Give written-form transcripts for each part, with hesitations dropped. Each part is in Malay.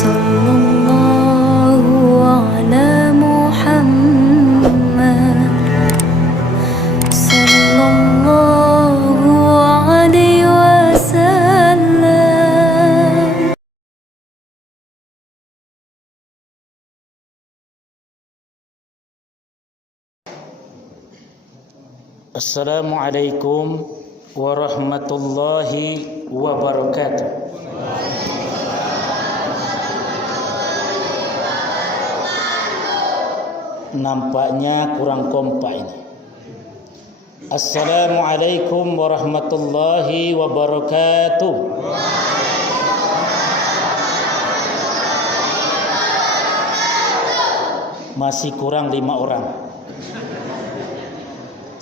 Sallallahu ala Muhammad Sallallahu alaihi wasallam. Assalamualaikum warahmatullahi wabarakatuh. Nampaknya kurang kompak ini. Assalamualaikum warahmatullahi wabarakatuh. Masih kurang 5 orang.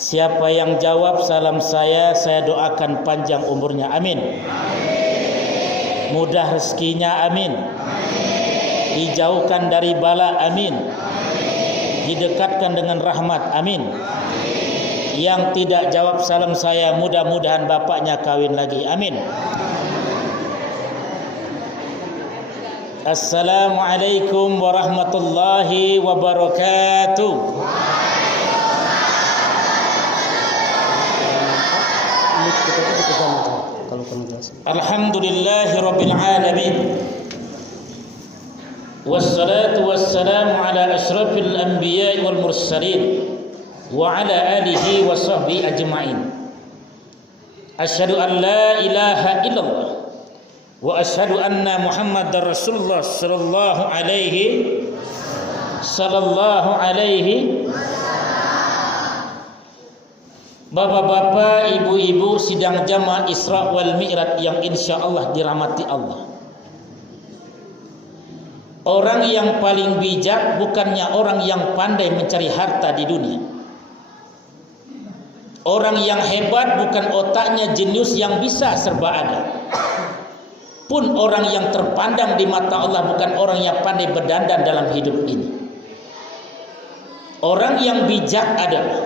Siapa yang jawab salam saya doakan panjang umurnya, amin. Mudah rezekinya, amin. Dijauhkan dari bala, amin. Didekatkan dengan rahmat, amin. Yang tidak jawab salam saya, mudah-mudahan bapaknya kawin lagi, amin. Assalamualaikum warahmatullahi wabarakatuh. Alhamdulillahirabbil alamin. Wassalatu wassalamu ala asyrafil anbiya'i wal mursalin wa ala alihi wa sahbihi ajma'in. Asyhadu an la ilaha illallah wa asyhadu anna Muhammadar Rasulullah sallallahu alaihi Bapak-bapak, ibu-ibu sidang jamaah Isra wal Mi'raj yang insyaallah dirahmati Allah. Orang yang paling bijak bukannya orang yang pandai mencari harta di dunia. Orang yang hebat bukan otaknya jenius yang bisa serba ada. Pun orang yang terpandang di mata Allah bukan orang yang pandai berdandan dalam hidup ini. Orang yang bijak adalah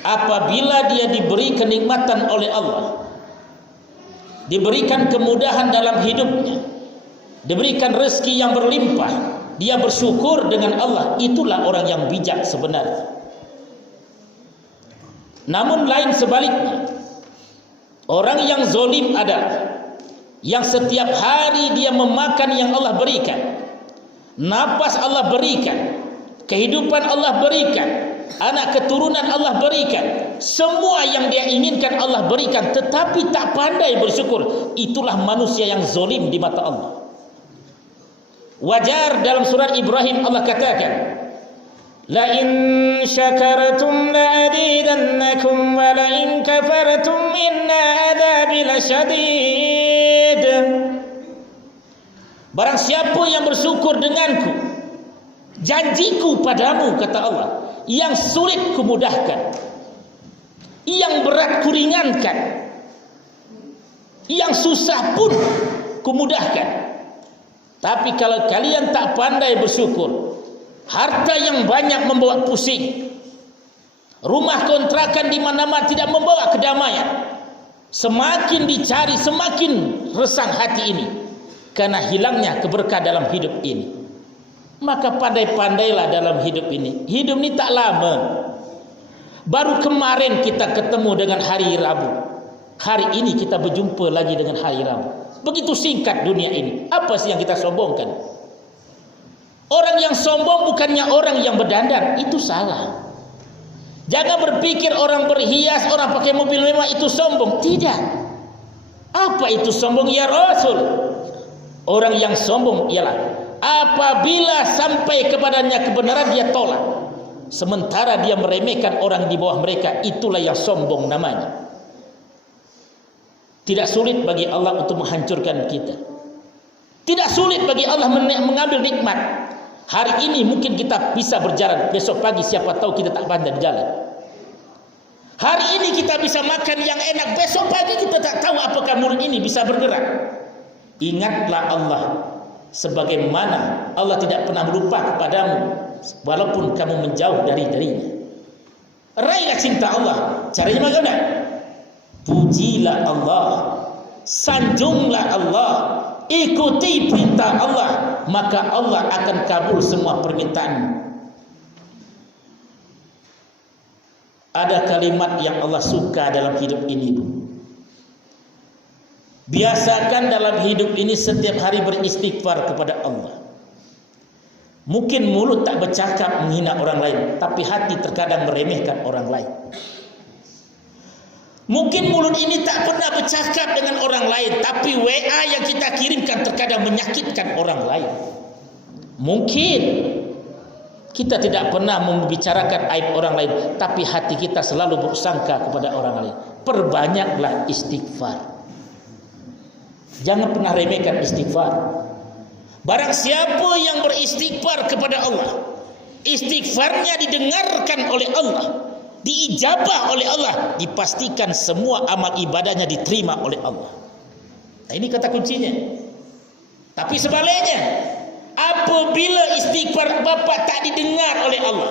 apabila dia diberi kenikmatan oleh Allah, diberikan kemudahan dalam hidupnya, diberikan rezeki yang berlimpah, dia bersyukur dengan Allah. Itulah orang yang bijak sebenarnya. Namun lain sebaliknya, orang yang zalim adalah yang setiap hari dia memakan yang Allah berikan, napas Allah berikan, kehidupan Allah berikan, anak keturunan Allah berikan, semua yang dia inginkan Allah berikan, tetapi tak pandai bersyukur. Itulah manusia yang zalim di mata Allah. Wajar dalam surat Ibrahim Allah katakan, la in syakartum la azidannakum wa la in kafartum inna adzabi lasyadid. Barang siapa yang bersyukur denganku, janjiku padamu, kata Allah, yang sulit kumudahkan, yang berat kuringankan, yang susah pun kumudahkan. Tapi kalau kalian tak pandai bersyukur, harta yang banyak membawa pusing, rumah kontrakan di mana-mana tidak membawa kedamaian, semakin dicari semakin resah hati ini karena hilangnya keberkah dalam hidup ini. Maka pandai-pandailah dalam hidup ini. Hidup ini tak lama. Baru kemarin kita ketemu dengan hari Rabu. Hari ini kita berjumpa lagi dengan hari Rabu. Begitu singkat dunia ini. Apa sih yang kita sombongkan? Orang yang sombong bukannya orang yang berdandan. Itu salah. Jangan berpikir orang berhias, orang pakai mobil mewah itu sombong. Tidak. Apa itu sombong ya Rasul? Orang yang sombong ialah apabila sampai kepadanya kebenaran dia tolak, sementara dia meremehkan orang di bawah mereka. Itulah yang sombong namanya. Tidak sulit bagi Allah untuk menghancurkan kita. Tidak sulit bagi Allah mengambil nikmat. Hari ini mungkin kita bisa berjalan, besok pagi siapa tahu kita tak pandai jalan. Hari ini kita bisa makan yang enak, besok pagi kita tak tahu apakah mulut ini bisa bergerak. Ingatlah Allah, sebagaimana Allah tidak pernah melupa kepadamu walaupun kamu menjauh darinya. Raihlah cinta Allah. Caranya bagaimana? Pujilah Allah, sanjunglah Allah, ikuti perintah Allah, maka Allah akan kabul semua permintaanmu. Ada kalimat yang Allah suka dalam hidup ini. Biasakan dalam hidup ini setiap hari beristighfar kepada Allah. Mungkin mulut tak bercakap menghina orang lain, tapi hati terkadang meremehkan orang lain. Mungkin mulut ini tak pernah bercakap dengan orang lain, tapi WA yang kita kirimkan terkadang menyakitkan orang lain. Mungkin kita tidak pernah membicarakan aib orang lain, tapi hati kita selalu bersangka kepada orang lain. Perbanyaklah istighfar. Jangan pernah remehkan istighfar. Barang siapa yang beristighfar kepada Allah, istighfarnya didengarkan oleh Allah, diijabah oleh Allah, dipastikan semua amal ibadahnya diterima oleh Allah. Nah, ini kata kuncinya. Tapi sebaliknya, apabila istighfar bapak tak didengar oleh Allah,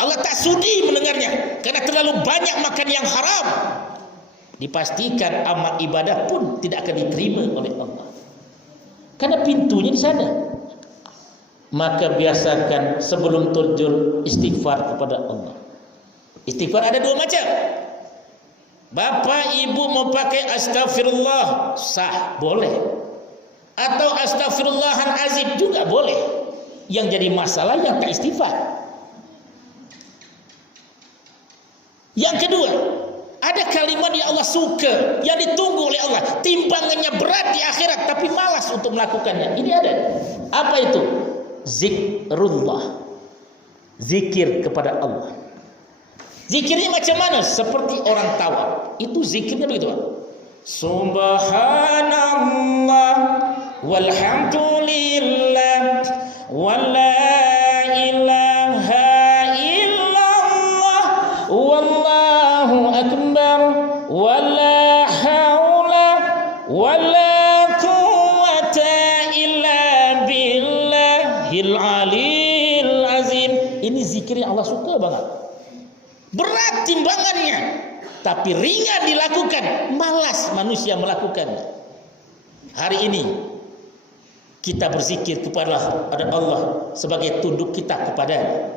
Allah tak sudi mendengarnya karena terlalu banyak makan yang haram, dipastikan amal ibadah pun tidak akan diterima oleh Allah, karena pintunya di sana. Maka biasakan sebelum tidur istighfar kepada Allah. Istighfar ada dua macam. Bapak ibu mau pakai astagfirullah, sah, boleh. Atau astagfirullahan azim juga boleh. Yang jadi masalah yang tak istighfar. Yang kedua, ada kalimat yang Allah suka, yang ditunggu oleh Allah, timbangannya berat di akhirat tapi malas untuk melakukannya. Ini ada. Apa itu? Zikrullah. Zikir kepada Allah. Zikirnya macam mana? Seperti orang tawaf. Itu zikirnya begitu, Pak. Subhanallah walhamdulillah wala ilaha illallah wallahu akbar wala haula wala quwwata illa billahil aliyil azim. Ini zikir yang Allah suka banget. Berat timbangannya, tapi ringan dilakukan, malas manusia melakukannya. Hari ini kita berzikir kepada Allah sebagai tunduk kita kepadanya.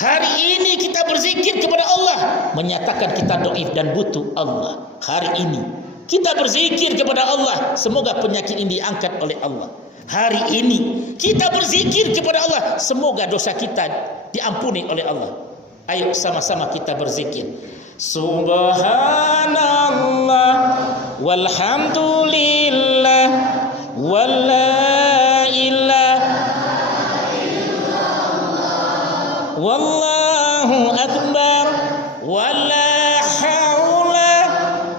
Hari ini kita berzikir kepada Allah, menyatakan kita dhaif dan butuh Allah. Hari ini kita berzikir kepada Allah, semoga penyakit ini diangkat oleh Allah. Hari ini kita berzikir kepada Allah, semoga dosa kita diampuni oleh Allah. Ayo sama-sama kita berzikir. Subhanallah walhamdulillah wala ilaha illallah wallahu akbar wala haula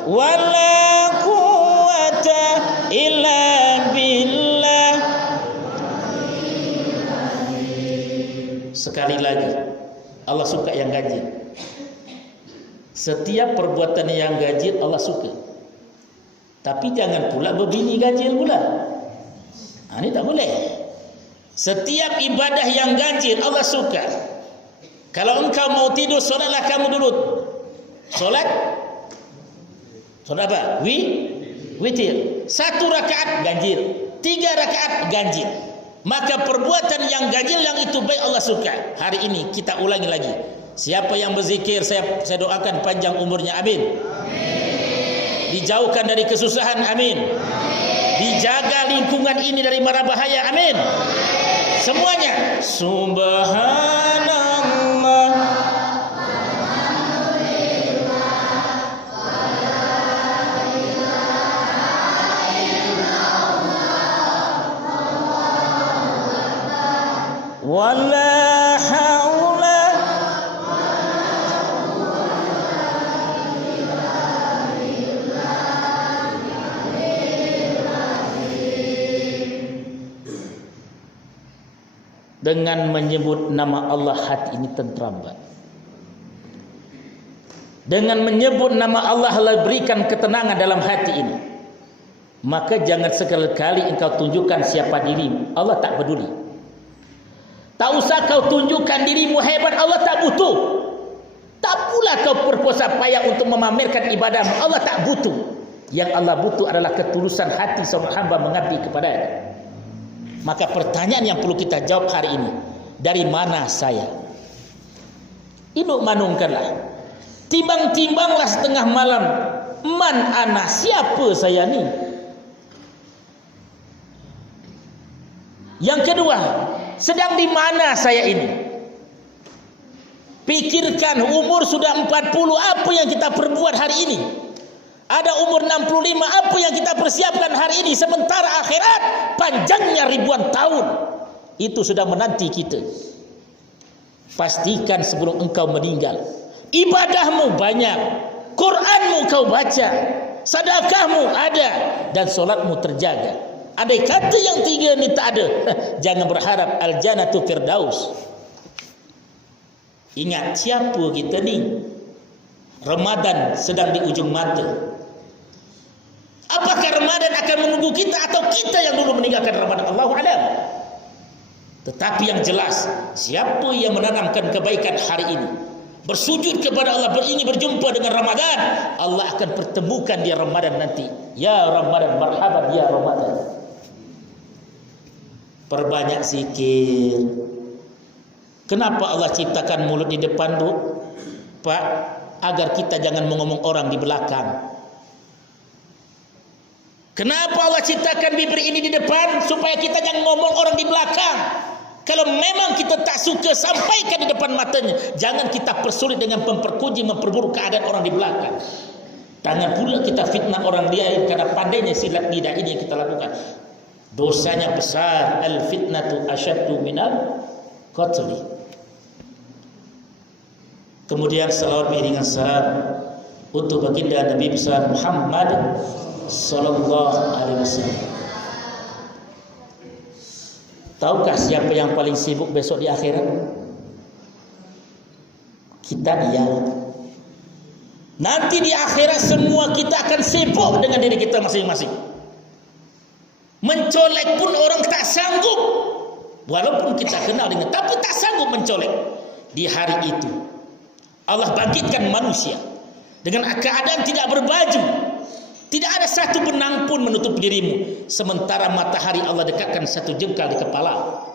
wala quwwata illa billah. Sekali lagi, Allah suka yang ganjil. Setiap perbuatan yang ganjil Allah suka. Tapi jangan pula berbini ganjil pula. Ini tak boleh. Setiap ibadah yang ganjil Allah suka. Kalau engkau mau tidur, solatlah kamu dulu. Solat apa? Witir. 1 rakaat ganjil, 3 rakaat ganjil. Maka perbuatan yang ganjil yang itu baik Allah suka. Hari ini kita ulangi lagi. Siapa yang berzikir, saya doakan panjang umurnya, amin. Dijauhkan dari kesusahan, amin. Dijaga lingkungan ini dari mara bahaya, amin. Semuanya. Subhanallah wala haula dengan menyebut nama Allah hati ini tentram. Dengan menyebut nama Allah berikan ketenangan dalam hati ini. Maka jangan sekali-kali engkau tunjukkan siapa dirimu. Allah tak peduli. Tak usah kau tunjukkan dirimu hebat, Allah tak butuh. Tak pula kau berpuasa payah untuk memamerkan ibadahmu, Allah tak butuh. Yang Allah butuh adalah ketulusan hati seorang hamba mengabdi kepadanya. Maka pertanyaan yang perlu kita jawab hari ini, dari mana saya? Induk manungkanlah. Timbang-timbanglah setengah malam. Man ana, siapa saya ni? Yang kedua, sedang di mana saya ini? Pikirkan, umur sudah 40, apa yang kita perbuat hari ini? Ada umur 65, apa yang kita persiapkan hari ini? Sementara akhirat panjangnya ribuan tahun. Itu sudah menanti kita. Pastikan sebelum engkau meninggal, ibadahmu banyak, Quranmu kau baca, sedekahmu ada, dan solatmu terjaga. Andai kata yang tiga ni tak ada, jangan berharap al-jannatu firdaus. Ingat siapa kita ni? Ramadan sedang di ujung mata. Apakah Ramadan akan menunggu kita atau kita yang dulu meninggalkan Ramadan? Allahu a'lam. Tetapi yang jelas, siapa yang menanamkan kebaikan hari ini, bersujud kepada Allah, beringin berjumpa dengan Ramadan, Allah akan pertemukan dia Ramadan nanti. Ya Ramadan, marhaban ya Ramadan. Perbanyak zikir. Kenapa Allah ciptakan mulut di depan tu, Pak? Agar kita jangan mengomong orang di belakang. Kenapa Allah ciptakan bibir ini di depan? Supaya kita jangan ngomong orang di belakang. Kalau memang kita tak suka, sampaikan di depan matanya. Jangan kita persulit dengan memperkuji, memperburuk keadaan orang di belakang. Jangan pula kita fitnah orang lain karena pandainya silat lidah ini yang kita lakukan. Dosanya besar. Al-fitnatu asyaddu minal qatli. Kemudian salawat dengan salam untuk baginda Nabi besar Muhammad sallallahu alaihi wasallam. Tahukah siapa yang paling sibuk besok di akhirat? Kita dia. Nanti di akhirat semua kita akan sibuk dengan diri kita masing-masing. Mencolek pun orang tak sanggup. Walaupun kita kenal dengan, tapi tak sanggup mencolek. Di hari itu Allah bangkitkan manusia dengan keadaan tidak berbaju. Tidak ada satu benang pun menutup dirimu. Sementara matahari Allah dekatkan satu jengkal di kepala.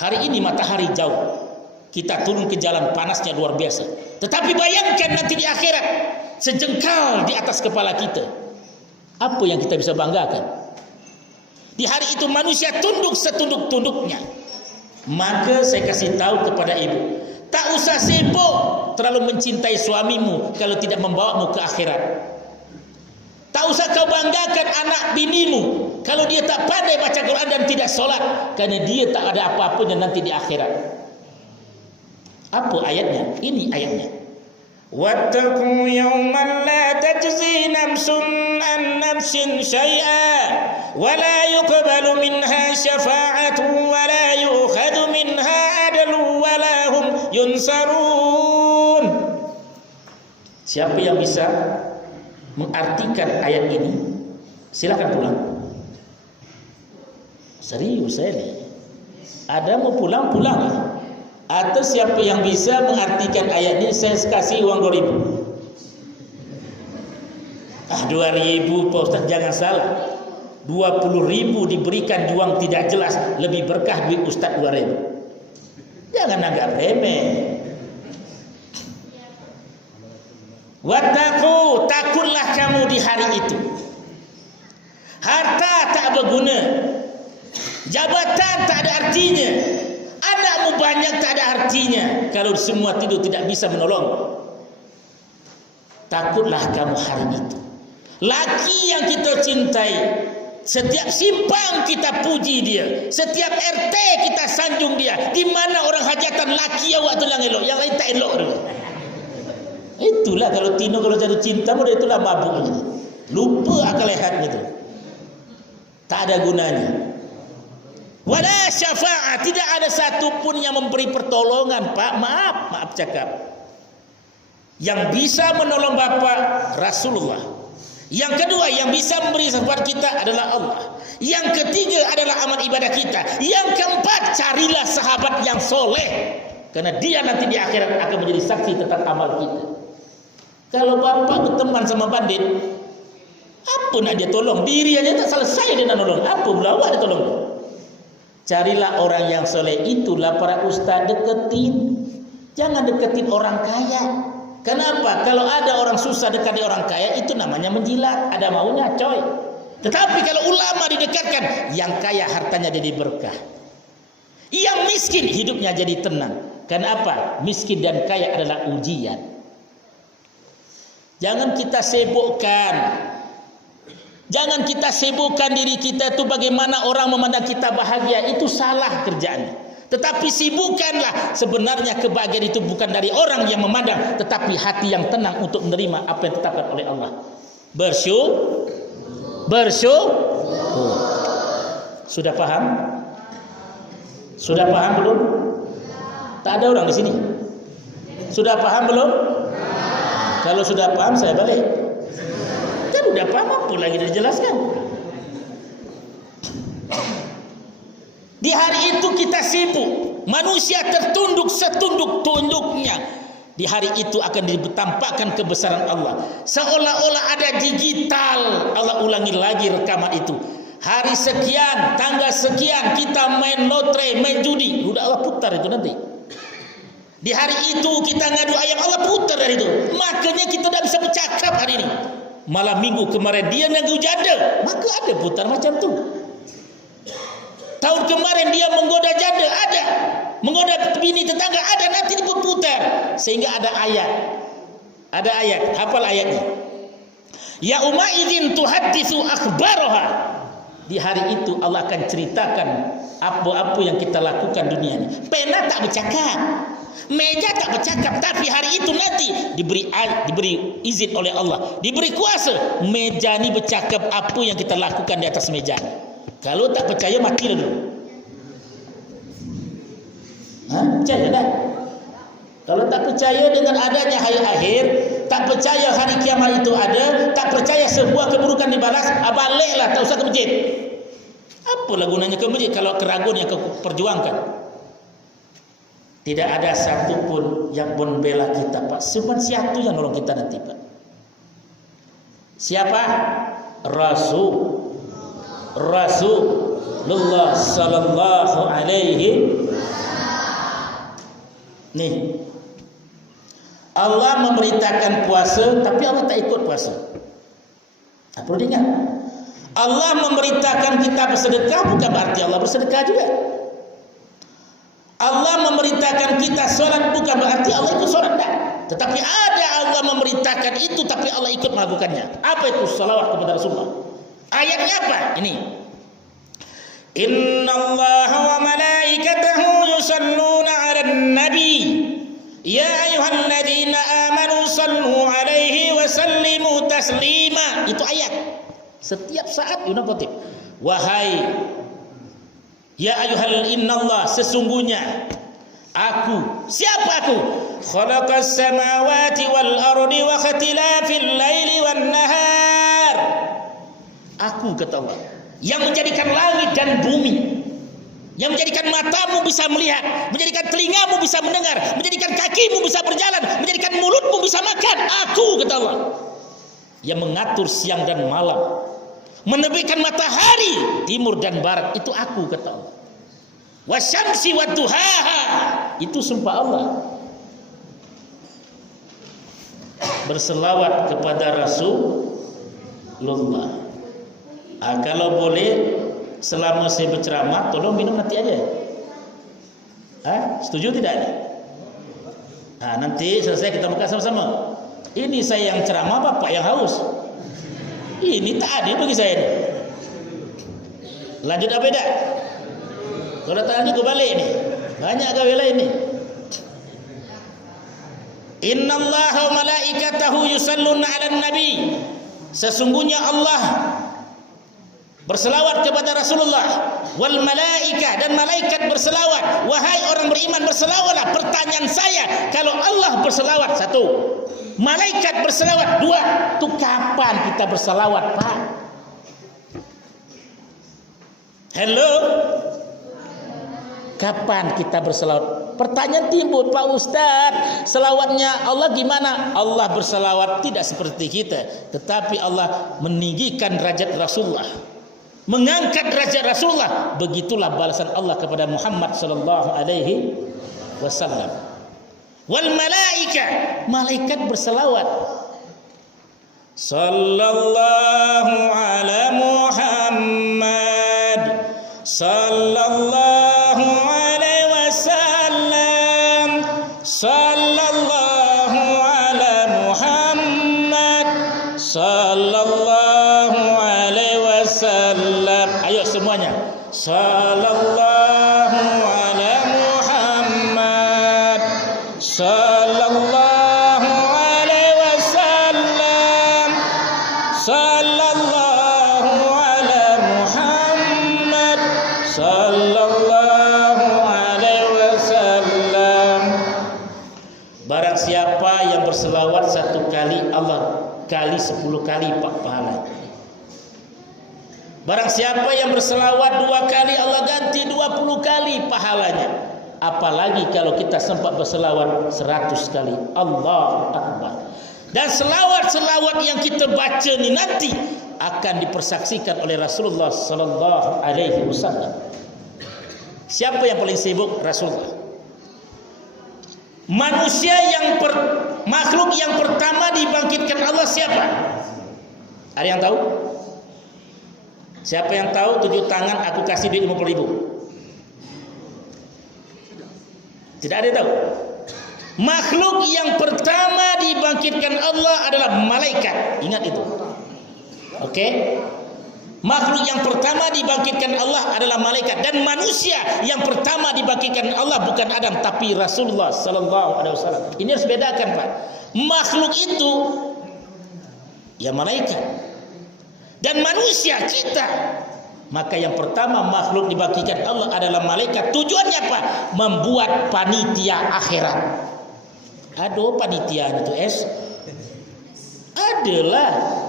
Hari ini matahari jauh. Kita turun ke jalan, panasnya luar biasa. Tetapi bayangkan nanti di akhirat, sejengkal di atas kepala kita. Apa yang kita bisa banggakan? Di hari itu manusia tunduk setunduk-tunduknya. Maka saya kasih tahu kepada ibu, tak usah sibuk terlalu mencintai suamimu kalau tidak membawamu ke akhirat. Tak usah kau banggakan anak binimu kalau dia tak pandai baca Quran dan tidak solat, kerana dia tak ada apa-apanya nanti di akhirat. Apa ayatnya? Ini ayatnya. Wattaqu yawman la tajzi nafsun an nafsin syai'a wa la yuqbalu minha syafa'atun wa la yu'khadhu minha adlun wa la hum yunsarun. Siapa yang bisa mengartikan ayat ini, silakan pulang. Serius saya ni. Ada mau pulang, pulang. Atau siapa yang bisa mengartikan ayat ini, saya kasih uang 2.000. 2.000 Pak Ustaz, jangan salah. 20.000 diberikan uang tidak jelas, lebih berkah duit Ustaz 2.000. Jangan anggap remeh. Wattaqu, takutlah kamu di hari itu. Harta tak berguna, jabatan tak ada artinya, anakmu banyak tak ada artinya kalau semua tidur tidak bisa menolong. Takutlah kamu hari itu. Laki yang kita cintai, setiap simpang kita puji dia, setiap RT kita sanjung dia. Di mana orang hajatan, laki awak tu lang elok, yang lain tak elok dulu. Itulah kalau Tino kalau jatuh cinta, itulah mabuk. Lupa akal lehat gitu. Tak ada gunanya. Wala syafa'ah, tidak ada satu pun yang memberi pertolongan, Pak. Maaf cakap. Yang bisa menolong Bapak Rasulullah. Yang kedua, yang bisa memberi syafaat kita adalah Allah. Yang ketiga adalah amal ibadah kita. Yang keempat, carilah sahabat yang soleh, karena dia nanti di akhirat akan menjadi saksi tentang amal kita. Kalau bapak berteman sama bandit, Apa nak dia tolong? Diri aja tak selesai dia nak tolong. Apa pula awak dia tolong? Carilah orang yang soleh. Itulah para ustaz, deketin. Jangan deketin orang kaya. Kenapa? Kalau ada orang susah dekati orang kaya, itu namanya menjilat. Ada maunya, coy. Tetapi kalau ulama didekatkan, yang kaya hartanya jadi berkah. Yang miskin hidupnya jadi tenang. Kenapa? Miskin dan kaya adalah ujian. Jangan kita sibukkan diri kita itu bagaimana orang memandang kita bahagia. Itu salah kerjaannya. Tetapi sibukkanlah, sebenarnya kebahagiaan itu bukan dari orang yang memandang, tetapi hati yang tenang untuk menerima apa yang ditetapkan oleh Allah. Bersyukur. Sudah paham? Sudah paham belum? Tak ada orang di sini. Sudah paham belum? Kalau sudah paham saya balik. Kan udah paham, apa lagi dijelaskan? Di hari itu kita sibuk. Manusia tertunduk setunduk-tunduknya. Di hari itu akan ditampakkan kebesaran Allah. Seolah-olah ada digital. Allah ulangi lagi rekaman itu. Hari sekian, tanggal sekian kita main lotre, main judi. Udah Allah putar itu nanti. Di hari itu kita ngadu ayam, Allah putar dari itu. Makanya kita tidak bisa bercakap hari ini. Malam minggu kemarin dia ngadu janda, maka ada putar macam tu. Tahun kemarin dia menggoda janda, ada. Menggoda bini tetangga, ada. Nanti diputar. Sehingga ada ayat. Ada ayat. Hafal ayatnya. Ya umaidzin tuhadditsu akhbaraha. Di hari itu Allah akan ceritakan apa-apa yang kita lakukan dunia ini. Pena tak bercakap, meja tak bercakap, tapi hari itu nanti diberi izin oleh Allah, diberi kuasa. Meja ini bercakap apa yang kita lakukan di atas meja ini. Kalau tak percaya, mati dulu. Percaya tak? Kalau tak percaya dengan adanya hari akhir, tak percaya hari kiamat itu ada, tak percaya sebuah keburukan dibalas, baliklah, tak usah ke masjid. Apalah gunanya ke masjid kalau keraguan yang kau perjuangkan? Tidak ada satu pun yang membela kita, Pak. Cuma siapa yang nolong kita nanti, Pak? Siapa? Rasulullah sallallahu alaihi. Nih, Allah memerintahkan puasa, tapi Allah tak ikut puasa. Apa perlu diingat? Allah memerintahkan kita bersedekah, bukan berarti Allah bersedekah juga. Allah memerintahkan kita solat, bukan berarti Allah ikut solat, tak. Tetapi ada Allah memerintahkan itu, tapi Allah ikut melakukannya. Apa itu? Salawat kepada Rasulullah. Ayatnya apa? Ini. Innallaha wa malaikatahu yusalluna 'alan nabi. Ya ayyuhalladzina amanu sallu 'alaihi wa sallimu taslima. Itu ayat. Setiap saat Ibnu Qutib. Wahai ya innallah, sesungguhnya aku. Siapa aku? Khalaqas samawati wal ardi wa ikhtilafil laili wan nahar. Aku, kata Allah, yang menjadikan langit dan bumi, yang menjadikan matamu bisa melihat, menjadikan telingamu bisa mendengar, menjadikan kakimu bisa berjalan, menjadikan mulutmu bisa makan. Aku, kata Allah, yang mengatur siang dan malam, menerbitkan matahari timur dan barat. Itu aku, kata Allah. Wasyamsi wadduhaha. Itu sumpah Allah. Berselawat kepada Rasulullah. Kalau boleh, selama saya berceramah, tolong minum nanti aja. Setuju tidak? Nanti selesai kita makan sama-sama. Ini saya yang ceramah, bapak yang haus. Ini tak adil bagi saya ini. Lanjut apa beda? Kalau tak lanjut, gue balik ni. Banyak gawe lain ni. Innallaha wa malaikatahu yusalluna 'alan nabi. Sesungguhnya Allah berselawat kepada Rasulullah, wal malaika, dan malaikat berselawat. Wahai orang beriman, berselawatlah. Pertanyaan saya, kalau Allah berselawat, satu, malaikat berselawat, dua, itu kapan kita berselawat, Pak? Hello? Kapan kita berselawat? Pertanyaan timbul, Pak Ustaz, selawatnya Allah gimana? Allah berselawat tidak seperti kita, tetapi Allah meninggikan derajat Rasulullah, mengangkat derajat Rasulullah. Begitulah balasan Allah kepada Muhammad sallallahu alaihi wasallam. Wal malaika, malaikat berselawat. Sallallahu ala Muhammad, sallallahu alaihi wasallam, sallallahu ala Muhammad, sallallahu alaihi wasallam. Ayo semuanya. Sallallahu ala Muhammad, sallallahu alaihi wasallam, sallallahu ala Muhammad, sallallahu alaihi wasallam. Barang siapa yang berselawat satu kali, Allah kali 10 kali pahala. Barang siapa yang berselawat 2 kali, Allah ganti 20 kali pahalanya. Apalagi kalau kita sempat berselawat 100 kali. Allahu Akbar. Dan selawat-selawat yang kita baca ni nanti akan dipersaksikan oleh Rasulullah sallallahu alaihi wasallam. Siapa yang paling sibuk? Rasulullah. Manusia makhluk yang pertama dibangkitkan Allah siapa? Ada yang tahu? Siapa yang tahu? 7 tangan, aku kasih duit 50.000. Tidak ada yang tahu. Makhluk yang pertama dibangkitkan Allah adalah malaikat. Ingat itu. Oke? Makhluk yang pertama dibangkitkan Allah adalah malaikat, dan manusia yang pertama dibangkitkan Allah bukan Adam tapi Rasulullah sallallahu alaihi wasallam. Ini harus bedakan, Pak. Makhluk itu ya malaikat, dan manusia kita. Maka yang pertama makhluk dibangkitkan Allah adalah malaikat. Tujuannya apa? Membuat panitia akhirat. Aduh, panitia itu adalah.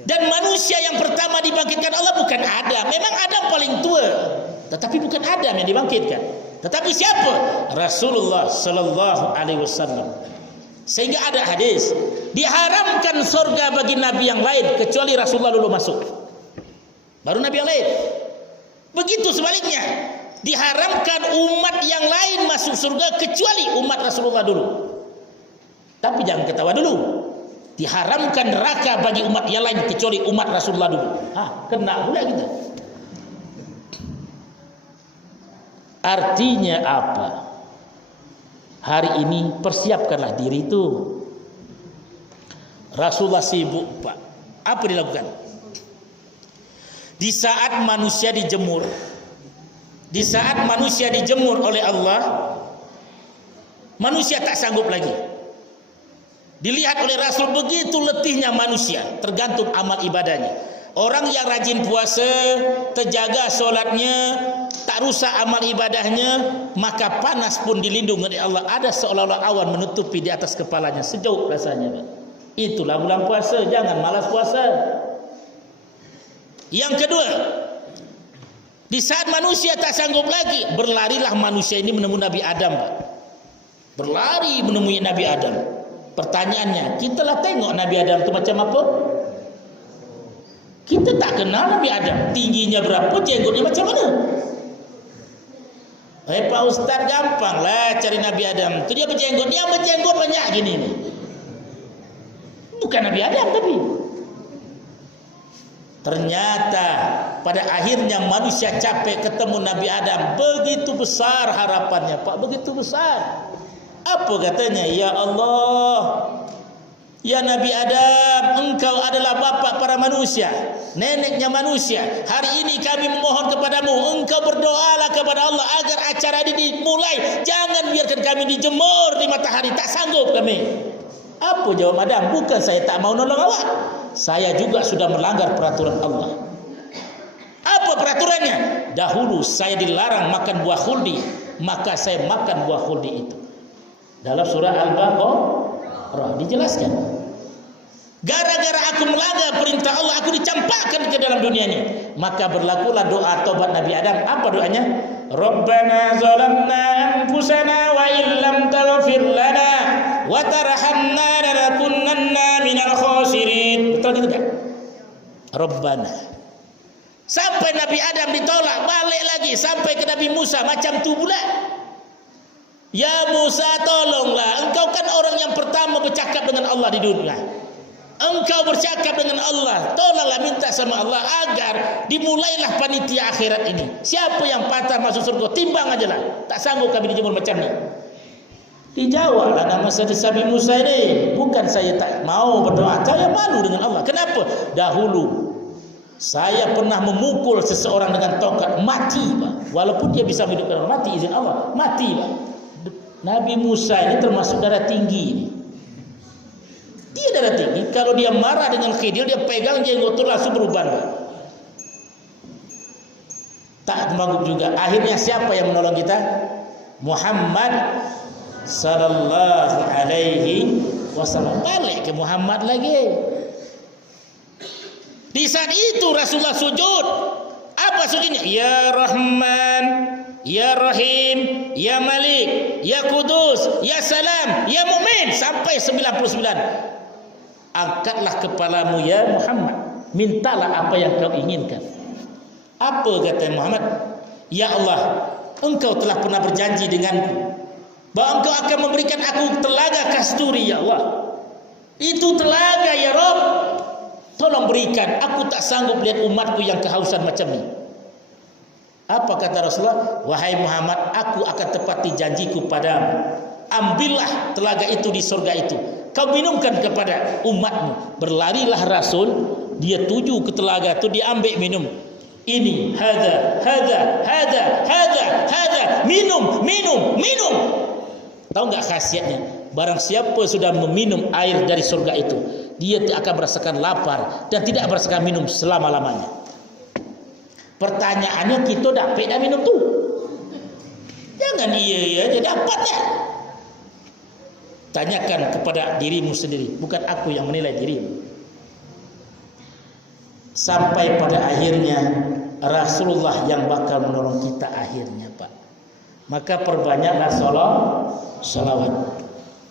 Dan manusia yang pertama dibangkitkan Allah bukan Adam. Memang Adam paling tua, tetapi bukan Adam yang dibangkitkan. Tetapi siapa? Rasulullah sallallahu alaihi wasallam. Sehingga ada hadis, diharamkan surga bagi nabi yang lain kecuali Rasulullah dulu masuk, baru nabi yang lain. Begitu sebaliknya, diharamkan umat yang lain masuk surga kecuali umat Rasulullah dulu. Tapi jangan ketawa dulu. Diharamkan neraka bagi umat yang lain kecuali umat Rasulullah dulu. Kena pula kita. Artinya apa? Hari ini persiapkanlah diri itu. Rasulullah sibuk, Pak. Apa dilakukan? Di saat manusia dijemur, oleh Allah, manusia tak sanggup lagi. Dilihat oleh Rasul begitu letihnya manusia, tergantung amal ibadahnya. Orang yang rajin puasa, terjaga solatnya, tak rusak amal ibadahnya, maka panas pun dilindungi oleh Allah. Ada seolah-olah awan menutupi di atas kepalanya, sejuk rasanya, Pak. Itulah bulan puasa, jangan malas puasa. Yang kedua, di saat manusia tak sanggup lagi, berlarilah manusia ini menemui Nabi Adam, Pak. Berlari menemui Nabi Adam. Pertanyaannya, kita lah tengok Nabi Adam itu macam apa? Kita tak kenal Nabi Adam. Tingginya berapa, jenggotnya macam mana? Pak Ustaz, gampang lah cari Nabi Adam. Itu dia berjenggot, banyak gini nih. Bukan Nabi Adam tapi. Ternyata pada akhirnya manusia capek ketemu Nabi Adam. Begitu besar harapannya, Pak, begitu besar. Apa katanya? Ya Allah, ya Nabi Adam, engkau adalah bapa para manusia, neneknya manusia. Hari ini kami memohon kepadamu, engkau berdoalah kepada Allah agar acara ini dimulai. Jangan biarkan kami dijemur di matahari, tak sanggup kami. Apa jawab Adam? Bukan saya tak mau nolong awak, saya juga sudah melanggar peraturan Allah. Apa peraturannya? Dahulu saya dilarang makan buah khuldi, maka saya makan buah khuldi itu. Dalam surah Al-Baqarah dijelaskan. Gara-gara aku melanggar perintah Allah, aku dicampakkan ke dalam dunia ini. Maka berlakulah doa taubat Nabi Adam. Apa doanya? Rabbana zalamna anfusana wa illam taghfir lana wa tarhamna lanakunanna minal khasirin. Betul gitu kan? Rabbana. Sampai Nabi Adam ditolak, balik lagi sampai ke Nabi Musa, macam tu pula. Ya Musa, tolonglah, engkau kan orang yang pertama bercakap dengan Allah di dunia. Engkau bercakap dengan Allah, tolonglah minta sama Allah agar dimulailah panitia akhirat ini. Siapa yang patah masuk surga, timbang aja lah. Tak sanggup kami dijemur macam ni. Dijawablah nama Nabi Musa ini. Bukan saya tak mau berdoa, saya malu dengan Allah. Kenapa? Dahulu saya pernah memukul seseorang dengan tongkat, mati Pak. Walaupun dia bisa menghidupkan orang, mati izin Allah, mati Pak. Nabi Musa ini termasuk darah tinggi ini. Dia darah tinggi. Kalau dia marah dengan Khidir, dia pegang jenggot itu langsung berubah. Tak sanggup juga. Akhirnya siapa yang menolong kita? Muhammad sallallahu alaihi wasallam. Balik ke Muhammad lagi. Di saat itu Rasulullah sujud. Apa sujudnya? Ya Rahman, Ya Rahim, Ya Malik, Ya Kudus, Ya Salam, Ya Mu'min, sampai 99. Angkatlah kepalamu ya Muhammad, mintalah apa yang kau inginkan. Apa kata Muhammad? Ya Allah, engkau telah pernah berjanji denganku bahwa engkau akan memberikan aku telaga kasturi ya Allah. Itu telaga ya Rabb, tolong berikan. Aku tak sanggup lihat umatku yang kehausan macam ni. Apa kata Rasulullah? Wahai Muhammad, aku akan tepati janjiku padamu. Ambillah telaga itu di surga itu, kau minumkan kepada umatmu. Berlarilah Rasul, dia tuju ke telaga itu, dia ambil minum. Ini hada, minum. Tahu enggak khasiatnya? Barang siapa sudah meminum air dari surga itu, dia akan merasakan lapar dan tidak merasakan minum selama-lamanya. Pertanyaannya, kita dapat dah minum tu? Jangan iya aja dapatnya. Tanyakan kepada dirimu sendiri, bukan aku yang menilai dirimu. Sampai pada akhirnya Rasulullah yang bakal menolong kita akhirnya, Pak. Maka perbanyaklah salawat.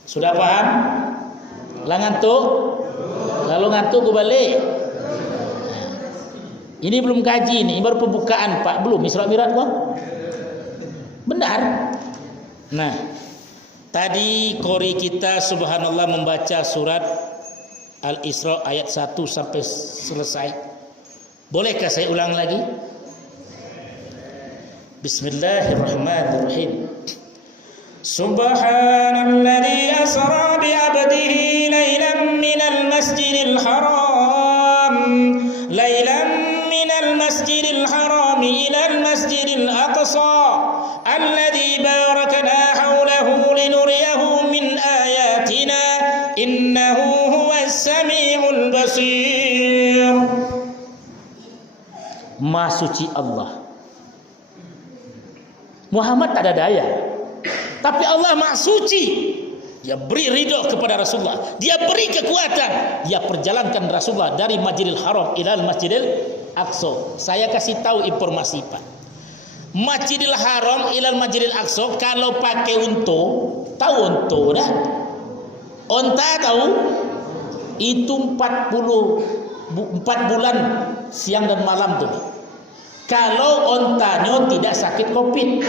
Sudah paham? Lah ngantuk? Kalau ngantuk gue balik. Ini belum kaji nih, baru pembukaan Pak, belum Isra Mi'raj kok. Benar. Nah, tadi qori kita subhanallah membaca surat Al-Isra ayat 1 sampai selesai. Bolehkah saya ulang lagi? Bismillahirrahmanirrahim. Subhanalladzi asra bi 'abdihi lailan minal masjidil haram ila al-masjidil aqsa alladzi barakna hawlahu linuriyahu min ayatina innahu huwas samiul basir. Maha suci Allah. Muhammad tak ada daya, tapi Allah maha suci. Dia beri ridho kepada Rasulullah, dia beri kekuatan, dia perjalankan Rasulullah dari Masjidil Haram ila Masjidil Aqsa. Saya kasih tahu informasi Pak, Masjidil Haram ila Masjidil Aqsa kalau pakai unta, tahu unta dah? Unta tahu? Itu 4 bulan siang dan malam tuh. Kalau ontanya tidak sakit Covid.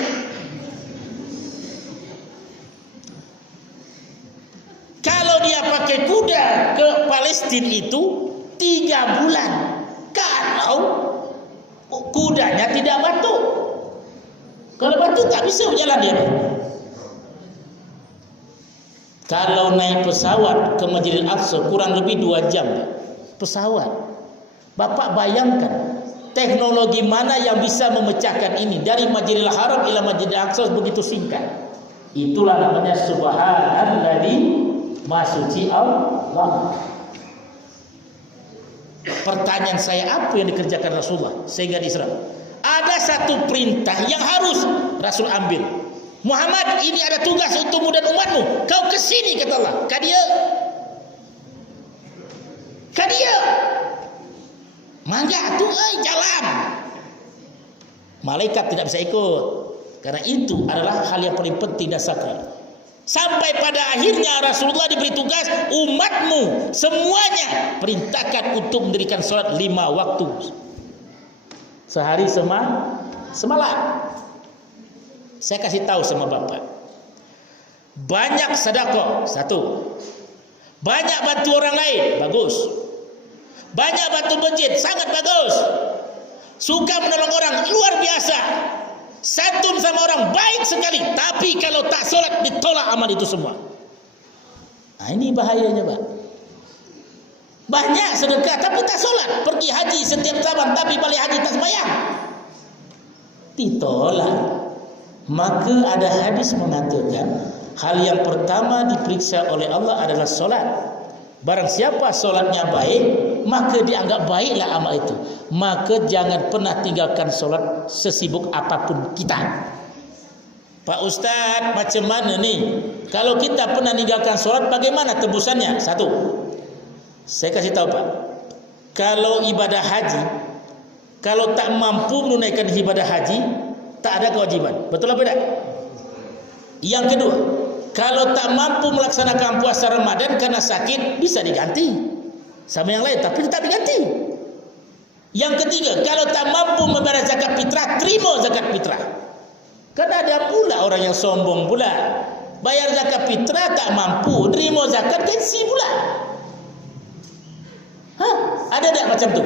Kalau dia pakai kuda ke Palestina itu 3 bulan. Kalau kudanya tidak batuk. Kalau batuk tak bisa berjalan dia. Kalau naik pesawat ke Masjidil Aqsa kurang lebih 2 jam. Pesawat. Bapak bayangkan teknologi mana yang bisa memecahkan ini dari Masjidil Haram ila Masjidil Aqsa begitu singkat. Itulah namanya subhanalladzi maha suci Allah. Pertanyaan saya, apa yang dikerjakan Rasulullah sehingga di Isra? Ada satu perintah yang harus Rasul ambil. Muhammad, ini ada tugas untukmu dan umatmu. Kau kesini kata Allah. Kata dia, dia. Mangga tu jalan. Malaikat tidak bisa ikut. Karena itu adalah hal yang paling penting dan sakral. Sampai pada akhirnya Rasulullah diberi tugas, umatmu semuanya perintahkan untuk mendirikan solat 5 waktu. Sehari semalam. Saya kasih tahu sama bapak. Banyak sedekah, satu. Banyak bantu orang lain, bagus. Banyak bantu masjid, sangat bagus. Suka menolong orang, luar biasa. Santun sama orang, baik sekali. Tapi kalau tak solat, ditolak amal itu semua. Nah, ini bahayanya, Pak. Banyak sedekah tapi tak solat. Pergi haji setiap zaman tapi balik haji tak sembahyang, ditolak. Maka ada hadis mengatakan hal yang pertama diperiksa oleh Allah adalah solat. Barang siapa solatnya baik, maka dianggap baiklah amal itu. Maka jangan pernah tinggalkan solat sesibuk apapun kita. Pak Ustaz, macam mana ni? Kalau kita pernah tinggalkan solat, bagaimana tebusannya? Satu, saya kasih tahu Pak. Kalau ibadah haji, kalau tak mampu menunaikan ibadah haji, tak ada kewajiban. Betul apa tidak? Yang kedua, kalau tak mampu melaksanakan puasa Ramadan karena sakit, bisa diganti sama yang lain, tapi tetap diganti. Yang ketiga, kalau tak mampu membayar zakat fitrah, terima zakat fitrah. Karena ada pula orang yang sombong pula, bayar zakat fitrah tak mampu, terima zakat gengsi pula. Ada tak macam tu?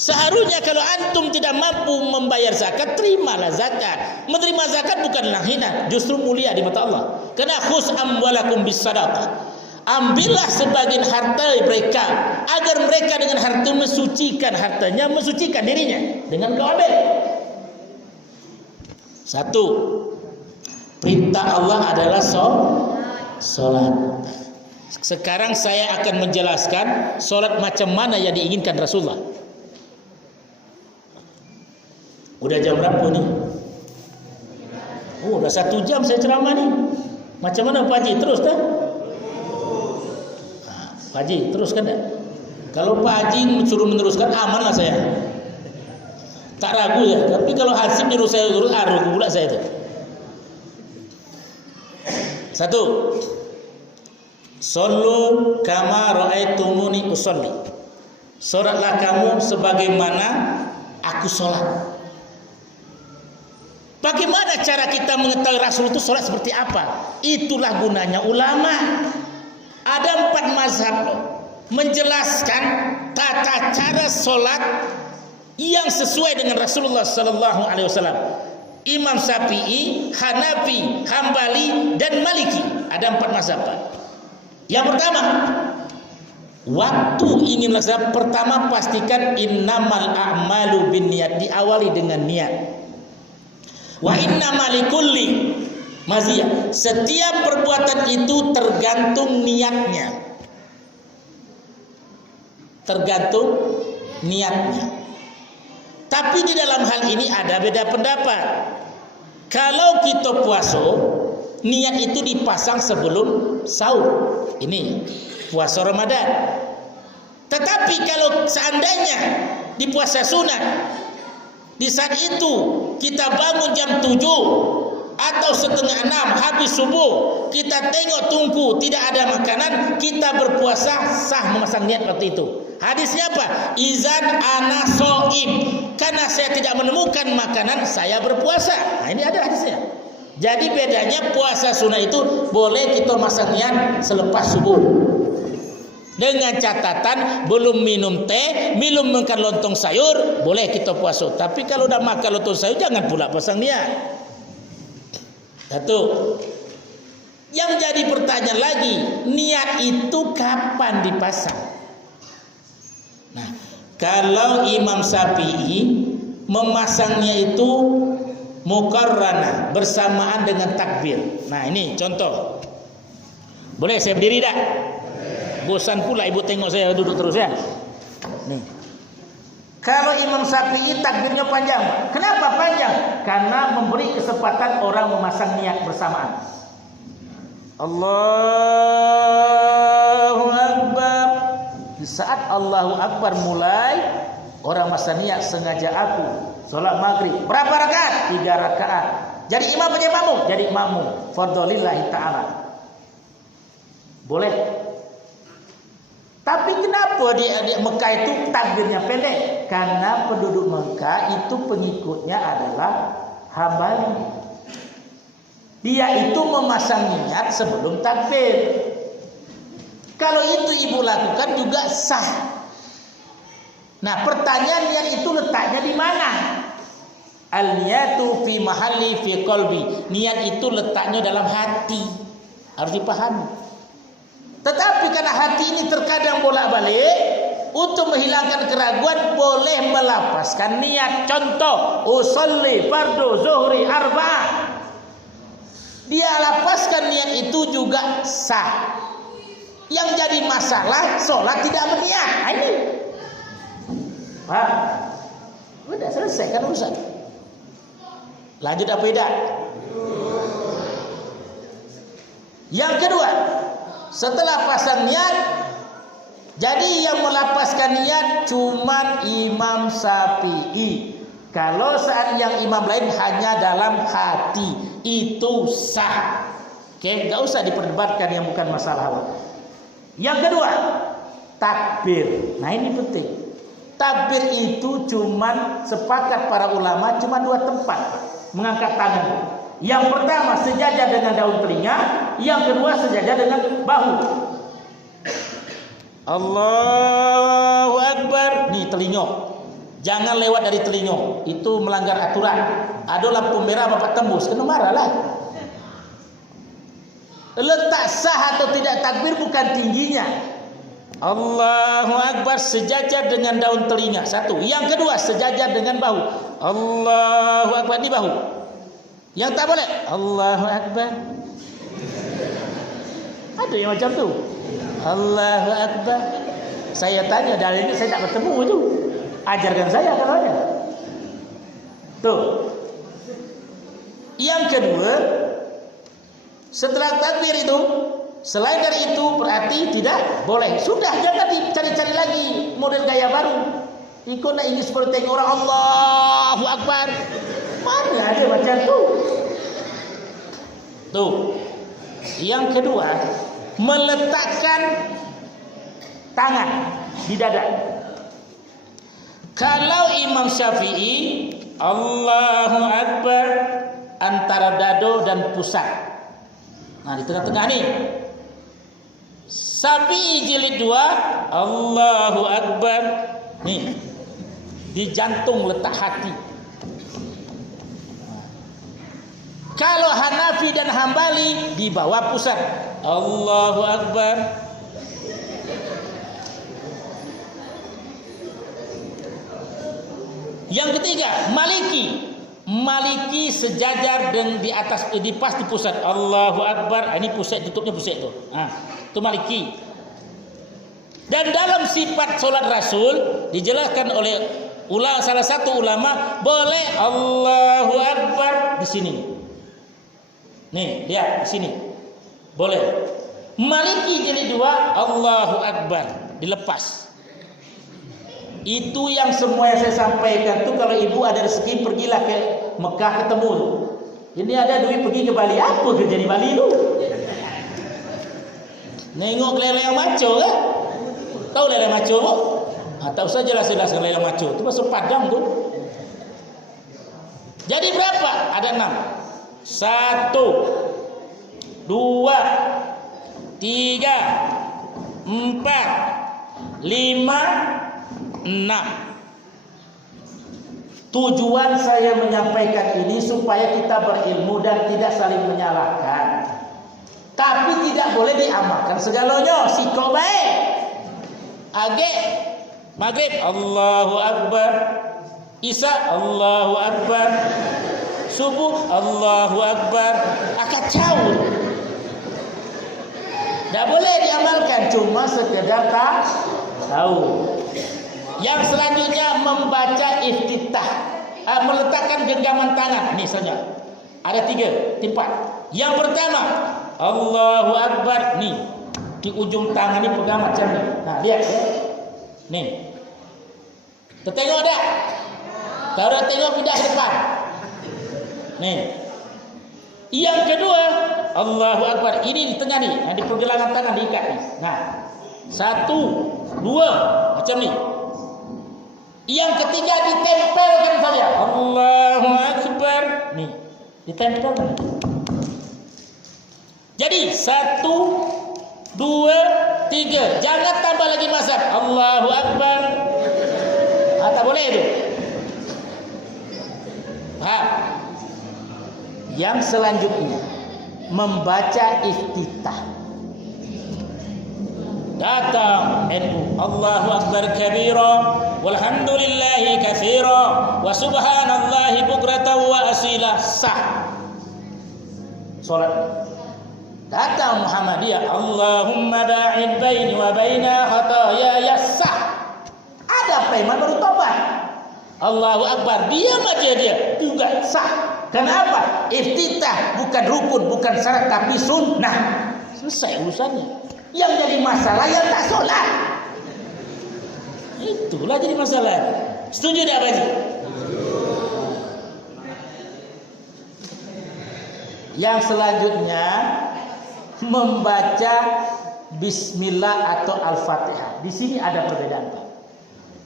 Seharusnya kalau antum tidak mampu membayar zakat, terimalah zakat. Menerima zakat bukanlah hina, justru mulia di mata Allah. Karena khus amwalakum bisadaqah. Ambillah sebagian harta mereka, agar mereka dengan harta mensucikan hartanya, mensucikan dirinya dengan kau ambil. Satu, perintah Allah adalah solat. Sekarang saya akan menjelaskan solat macam mana yang diinginkan Rasulullah. Udah jam berapa ni? Oh, dah 1 jam saya ceramah ni. Macam mana Pak Haji? Terus tak? Pak Haji, teruskan tak? Kalau Pak Haji suruh meneruskan, amanlah saya. Tak ragu ya. Tapi kalau Hasim nyuruh saya terus, ragu pula saya tu. Satu, Sallu kama ra'aitumuni usolli. Solatlah kamu sebagaimana aku solat. Bagaimana cara kita mengetahui Rasul itu solat seperti apa? Itulah gunanya ulama. Ada 4 mazhab menjelaskan tata cara solat yang sesuai dengan Rasulullah sallallahu alaihi wasallam. Imam Syafi'i, Hanafi, Hambali dan Maliki. Ada 4 mazhab. Yang pertama, waktu ingin laksanakan, pertama pastikan innamal a'malu binniyat, diawali dengan niat. Wa innamal likulli maziyah, setiap perbuatan itu tergantung niatnya. Tergantung niatnya. Tapi di dalam hal ini ada beda pendapat. Kalau kita puasa, niat itu dipasang sebelum sahur. Ini puasa Ramadan. Tetapi kalau seandainya di puasa sunat, di saat itu kita bangun jam 7 atau setengah 6 habis subuh, kita tengok tungku tidak ada makanan, kita berpuasa, sah memasang niat waktu itu. Hadisnya apa? Izan ana shaim, karena saya tidak menemukan makanan, saya berpuasa. Nah, ini ada hadisnya. Jadi bedanya puasa sunnah itu boleh kita masang niat selepas subuh. Dengan catatan belum minum teh, belum makan lontong sayur, boleh kita puasa. Tapi kalau dah makan lontong sayur, jangan pula pasang niat. Satu. Yang jadi pertanyaan lagi, niat itu kapan dipasang? Nah, kalau Imam Syafi'i memasangnya itu muqarrana, bersamaan dengan takbir. Nah, ini contoh. Boleh saya berdiri tak? Bosan pula ibu tengok saya duduk terus ya. Nih. Kalau Imam Syafi'i takbirnya panjang. Kenapa panjang? Karena memberi kesempatan orang memasang niat bersamaan. Allahu Akbar. Di saat Allahu Akbar mulai, orang masa niat sengaja aku solat maghrib. Berapa rakaat? 3 rakaat. Jadi imam apa makmum? Jadi makmum. Fardholillahi ta'ala. Boleh. Tapi kenapa di Mekah itu takbirnya pendek? Karena penduduk Mekah itu pengikutnya adalah Hambali. Dia itu memasang niat sebelum takbir. Kalau itu ibu lakukan juga sah. Nah, pertanyaan niat itu letaknya di mana? Al-niyatu fi mahalli fi qalbi. Niat itu letaknya dalam hati. Harus dipahami. Tetapi karena hati ini terkadang bolak-balik, untuk menghilangkan keraguan boleh melafazkan niat. Contoh, usolli fardu zuhri arba'ah. Dia lapaskan niat itu juga sah. Yang jadi masalah sholat tidak berniat. Nah, ini. Paham? Sudah selesai kan urusan. Lanjut apa tidak? Yang kedua, setelah pasang niat, jadi yang melapaskan niat cuma Imam Syafi'i. Kalau saat yang imam lain hanya dalam hati, itu sah. Oke, enggak usah diperdebatkan yang bukan masalah. Yang kedua, takbir. Nah, ini penting. Takbir itu cuma sepakat para ulama cuma 2 tempat mengangkat tangan. Yang pertama sejajar dengan daun telinga, yang kedua sejajar dengan bahu. Allahu Akbar. Nih telinga. Jangan lewat dari telinga. Itu melanggar aturan. Ada lampu merah bapak tembus, kena marah lah. Letak sah atau tidak takbir bukan tingginya. Allahu Akbar sejajar dengan daun telinga. Satu. Yang kedua sejajar dengan bahu. Allahu Akbar di bahu. Yang tak boleh Allahu Akbar. Ada yang macam tu. Allahu Akbar. Saya tanya dalilnya, saya tak bertemu tu. Ajarkan saya kalau ada. Tuh. Yang kedua, setelah takbir itu, selain dari itu berarti tidak boleh. Sudah, jangan dicari-cari lagi model gaya baru. Ikut nak ingin seperti tengok orang Allahu Akbar. Mana ada macam tu? Tuh. Yang kedua, meletakkan tangan di dada. Kalau Imam Syafi'i, Allahu Akbar antara dado dan pusat. Nah, di tengah-tengah nih. Syafi'i jilid 2, Allahu Akbar. Nih. Di jantung letak hati. Kalau Hanafi dan Hambali di bawah pusat. Allahu Akbar. Yang ketiga, Maliki. Maliki sejajar dan di atas, di pas di pusat. Allahu Akbar. Ini pusat, tutupnya pusat tu. Itu Maliki. Dan dalam sifat solat Rasul dijelaskan oleh salah satu ulama, boleh Allahu Akbar di sini. Nih, lihat di sini. Boleh. Maliki jilid 2, Allahu Akbar dilepas. Itu yang semua yang saya sampaikan tu, kalau ibu ada rezeki pergilah ke Mekah ketemu. Ini ada duit pergi ke Bali, apa kerja di Bali tu? Nengok lele maco kan? Tahu lele maco tu? Tak usah jelas-jelas lele maco. Tu masuk Padang tu. Jadi berapa? Ada 6. 1, 2, 3, 4, 5, 6. Tujuan saya menyampaikan ini supaya kita berilmu dan tidak saling menyalahkan. Tapi tidak boleh diamalkan segalanya. Sikap baik. Agak maghrib Allahu Akbar, Isya Allahu Akbar, subuh Allahu Akbar. Kacau. Tak boleh diamalkan, cuma sekedar tahu. Yang selanjutnya membaca iftitah, meletakkan genggaman tangan. Ni saja. Ada 3 tempat. Yang pertama, Allahu Akbar. Ni di ujung tangan ni pegang macam ni. Nah, lihat ya. Nih. Tertengok tak? Kalau dah tengok pindah ke depan. Nih. Yang kedua, Allahu Akbar. Ini di tengah nih, di pergelangan tangan diikat nih. Nah. 1, 2 macam ni. Yang ketiga ditempelkan saja. Allahu Akbar. Nih, ditempelkan. Jadi 1, 2, 3. Jangan tambah lagi mazhab. Allahu Akbar. Tak boleh itu. Faham? Yang selanjutnya membaca iftitah. Datang NU Allahu Akbar kabira walhamdulillahi katsira wa subhanallahi bukratan wa asila. Sah salat. Datang Muhammadiyah Allahumma ba'id baini wa baina khataaya. Sah. Ada preman baru tobat. Allahu Akbar, diam aja dia juga sah. Kenapa? Iftitah bukan rukun, bukan syarat, tapi sunnah. Selesai urusannya. Yang jadi masalah yang tak solat. Itulah jadi masalah. Setuju tak Pak Haji? Yang selanjutnya membaca Bismillah atau Al-Fatihah. Di sini ada perbedaan Pak.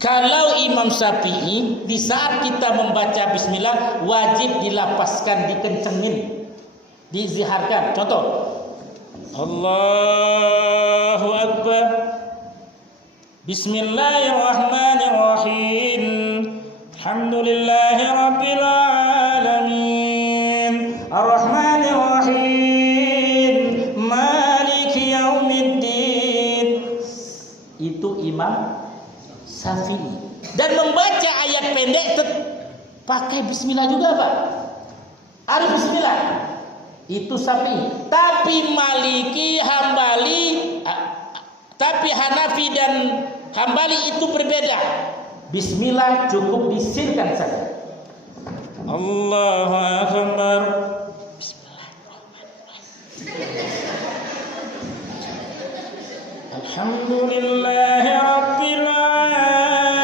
Kalau Imam Syafi'i di saat kita membaca Bismillah wajib dilapaskan, dikencengin, diziharkan. Contoh, Allahu Akbar. Bismillahirrahmanirrahim. Alhamdulillahi rabbil alamin. Ar-Rahmanirrahim. Maliki yaumiddin. Itu Imam Syafi'i. Dan membaca ayat pendek pakai bismillah juga Pak. Ada bismillah. Itu Syafi'i. Tapi Maliki, Hambali, tapi Hanafi dan Hambali itu berbeda. Bismillah cukup disirkan saja. Allahu Akbar. Bismillahirrahmanirrahim. Alhamdulillahi rabbil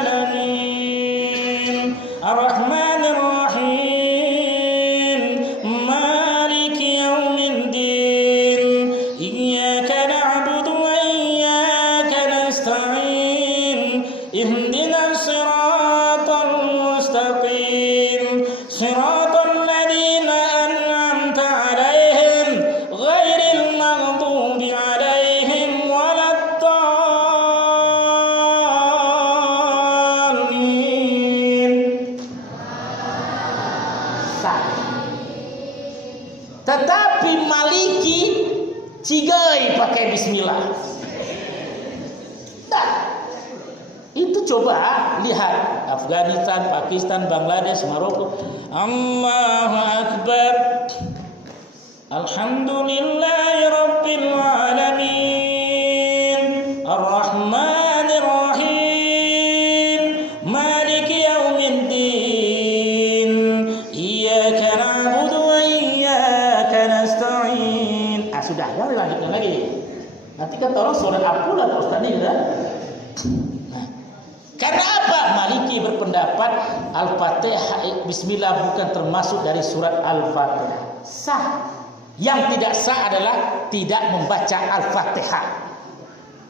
alamin. Ar-Rahmanir Rahim. Maliki yaumiddin. Iyyaka na'budu wa iyyaka nasta'in. Ihdinas siratal mustaqim. Siratal ladzina an'amta 'alaihim ghairil maghdubi 'alaihim Tetapi Maliki cigai pakai bismillah. Nah, itu coba lihat Afghanistan, Pakistan, Bangladesh, Maroko. Allahu Akbar. Alhamdulillahi rabbil alamin. Ar-Rahmanir Rahim. Maliki yaumiddin. Iyyaka na'budu wa iyyaka nasta'in. Sudah, jangan lanjutkan lagi. Nanti kata orang surat apalah Ustaz ini kan? Nah, karena apa? Maliki berpendapat Al-Fatihah Bismillah bukan termasuk dari surat Al-Fatihah. Sah. Yang tidak sah adalah tidak membaca Al-Fatihah.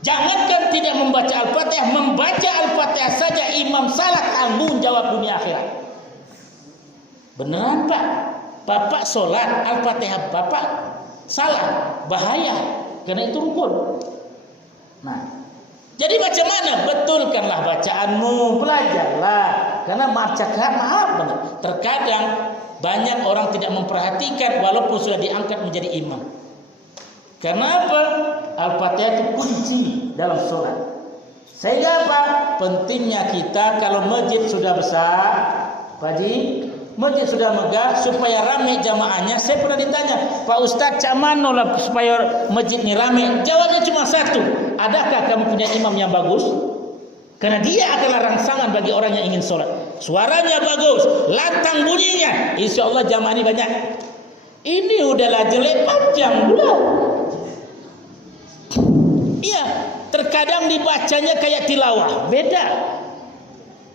Jangankan tidak membaca Al-Fatihah, membaca Al-Fatihah saja imam salah tanggung jawab dunia akhirat. Beneran Pak? Bapak sholat Al-Fatihah Bapak salah, bahaya, karena itu rukun. Nah, jadi macam mana? Betulkanlah bacaanmu, belajarlah. Karena maaf benar. Terkadang banyak orang tidak memperhatikan walaupun sudah diangkat menjadi imam. Karena apa? Al-Fatihah itu kunci dalam sholat. Sehingga apa? Pentingnya kita kalau masjid sudah besar, Pak Haji, masjid sudah megah, supaya ramai jamaahnya. Saya pernah ditanya, Pak Ustadz, cak mana lah supaya masjid ini ramai? Jawabnya cuma satu. Adakah kamu punya imam yang bagus? Karena dia adalah rangsangan bagi orang yang ingin sholat. Suaranya bagus, lantang bunyinya, insya Allah jamaah ini banyak. Ini udahlah jelek panjang pula. Iya, terkadang dibacanya kayak tilawah. Beda.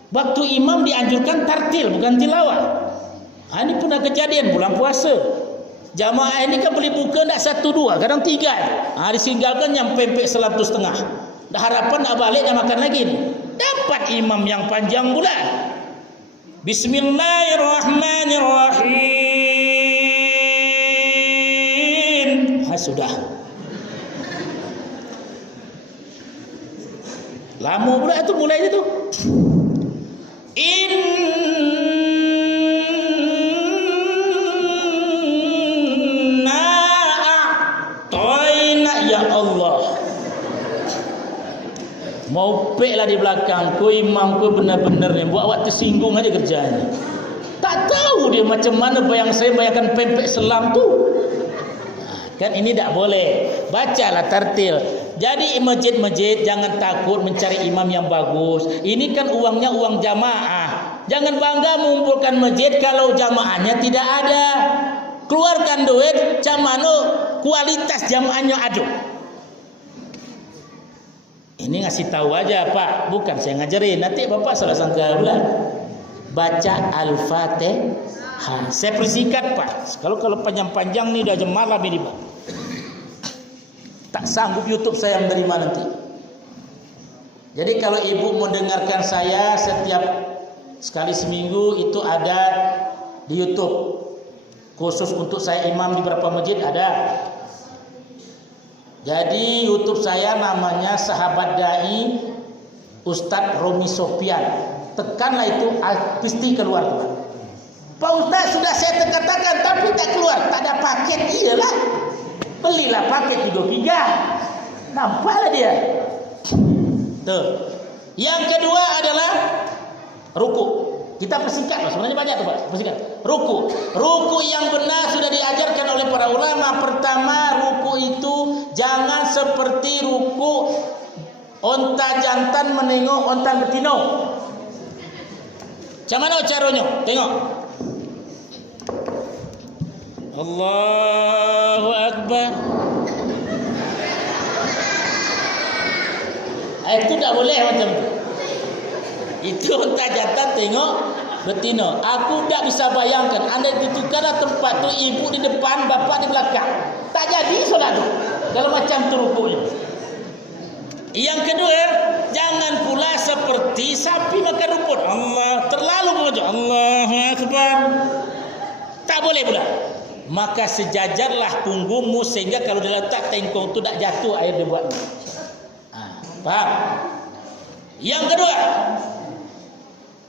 Waktu imam dianjurkan tartil, bukan tilawah. Ini pernah kejadian bulan puasa. Jamaah ini kan beli buka tak 1-2, kadang 3. Ditinggalkan yang pempek 1,5. Dah harapan nak balik dah makan lagi ni. Dapat imam yang panjang pula. Bismillahirrahmanirrahim. Sudah. Lama pula tu mulai tu. Inna a'tayna ya Allah. Mau pek lah di belakang. Ku imam ku benar-benar ni buat awak tersinggung aja kerjanya. Tak tahu dia macam mana saya bayangkan pempek selam tu. Kan ini tak boleh. Bacalah tartil. Jadi masjid-masjid jangan takut mencari imam yang bagus. Ini kan uangnya uang jamaah. Jangan bangga mengumpulkan masjid kalau jamaahnya tidak ada. Keluarkan duit, macam mana kualitas jamaahnya ada. Ini ngasih tahu aja Pak, bukan saya ngajarin. Nanti Bapak salah sangka pula. Baca Al-Fatihah. Saya persingkat Pak. Kalau panjang-panjang ni dah jam malam ini Pak. Tak sanggup YouTube saya menerima nanti. Jadi kalau ibu mendengarkan saya setiap sekali seminggu itu ada di YouTube. Khusus untuk saya imam di beberapa masjid ada. Jadi YouTube saya namanya Sahabat Dai Ustadz Romi Sofian. Tekanlah itu, pasti keluar tuh. Pak Ustadz sudah saya katakan tapi tak keluar, tak ada paket. Iyalah. Belilah paket Tigo 3. Nampaklah dia. Tuh. Yang kedua adalah ruku. Kita persingkat, sebenarnya banyak tuh Pak. Persingkat. Ruku. Ruku yang benar sudah diajarkan oleh para ulama. Pertama, ruku itu jangan seperti ruku onta jantan menengok onta betino. Macam mana caranya? Tengok. Allahu Akbar. Itu tak boleh macam tu. Itu onta jantan tengok betina. Aku tak bisa bayangkan. Anda ditukarlah tempat tu, ibu di depan, bapa di belakang. Tak jadi solat tu. Kalau macam tu rukunya. Yang kedua, jangan pula seperti sapi makan rumput. Allah, terlalu mengajak. Allahu Akbar. Tak boleh pula. Maka sejajarlah punggungmu sehingga kalau dia letak tengkong tu tak jatuh air dia buat. Faham? Yang kedua,